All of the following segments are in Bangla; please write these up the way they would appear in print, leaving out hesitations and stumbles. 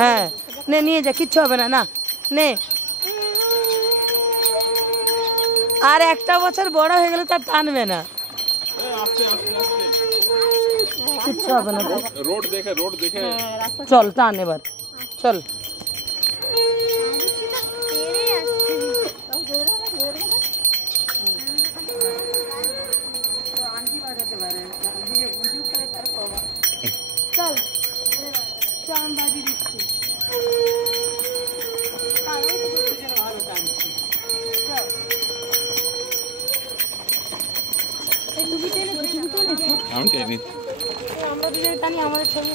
হ্যাঁ নে নিয়ে যা, কিচ্ছু হবে না, না নে। আর একটা বছর বড় হয়ে গেলে তার টানবে না, কিচ্ছু হবে না। রোড দেখে চল টান এবার, চল। চল চাম বাজি দিচ্ছি। আমরা দুজনে টানি, আমাদের ছবি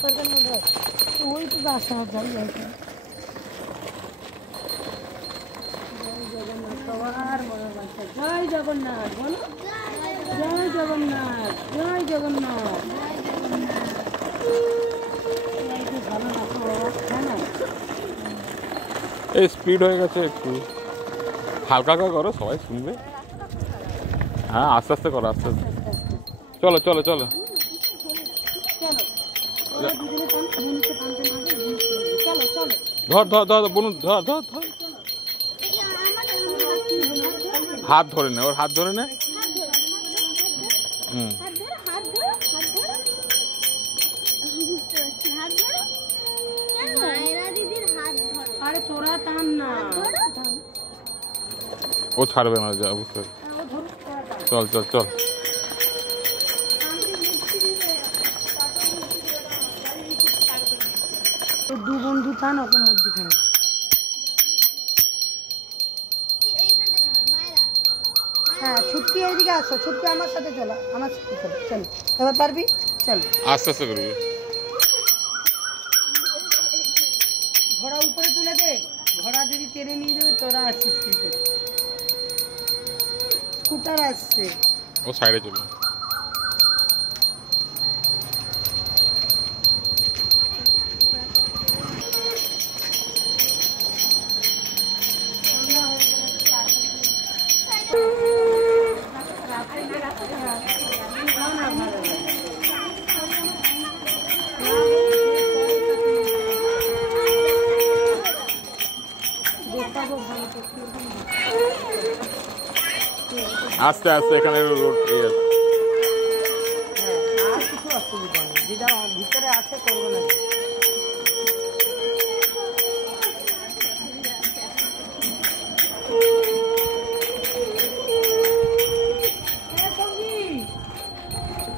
সরকার মধ্যে ওইটুকু আসা যাই যাই। জয় জগন্নাথ বলো, জয় জগন্নাথ, জয় জগন্নাথ। ভালো না তো হ্যাঁ না, এই স্পিড হয়ে গেছে একটু, হালকা হালকা করো, সবাই শুনবে। হ্যাঁ আস্তে আস্তে করো, আস্তে আস্তে। চলো চলো চলো, ধর ধর ধর বলুন, ধর ধর ধর, হাত ধরে নে, ওর হাত ধরে নে। হুম ও ছাড়বে না, যা বুঝতে পারছি। চল চল চল, দু বন্ধু টান ওকে মধ্যখানে। হ্যাঁ ছুটকি এইদিকে আসো, ছুটকি আমার সাথে চলো, আমার সাথে চলো, চলো এবার পারবি, চল আস্তে আস্তে করবি। ঘোড়া উপরে তুলে দে, ঘোড়া যদি টেনে নিয়ে যাবে তোরা আসছিস কি করে। স্কুটার আসছে, ও সাইডে চলো। আস্তে আস্তে, এখানে রোড আর কিছু অসুবিধা নেই, যেটা ভিতরে আছে করবো না।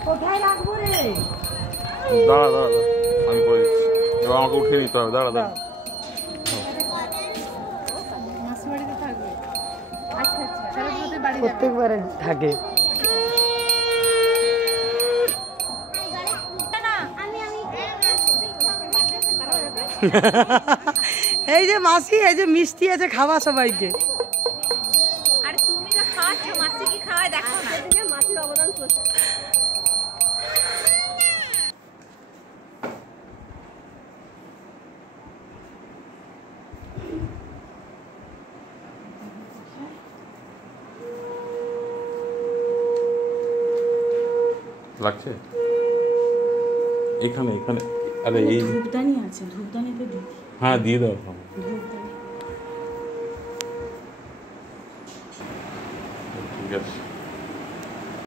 কোথায় রাখবো রে? দাঁড়া দাঁড়া দাঁড়া, আমি করে দিচ্ছি, এবার আমাকে উঠিয়ে নিতে হবে। দাঁড়া দাঁড়া, প্রত্যেকবারে থাকে। এই যে মাসি, এই যে মিষ্টি আছে, খাওয়া সবাইকে। আরে তুমি না খাচ্ছ, মাসি কি খাওয়ায় দেখো না, মাসির অবদান লাগছে এখানে এখানে। আরে এই ধূপদানি আছে, ধূপদানিতে দিই। হ্যাঁ দিয়ে দাও। ধূপদানি ঠিক আছে।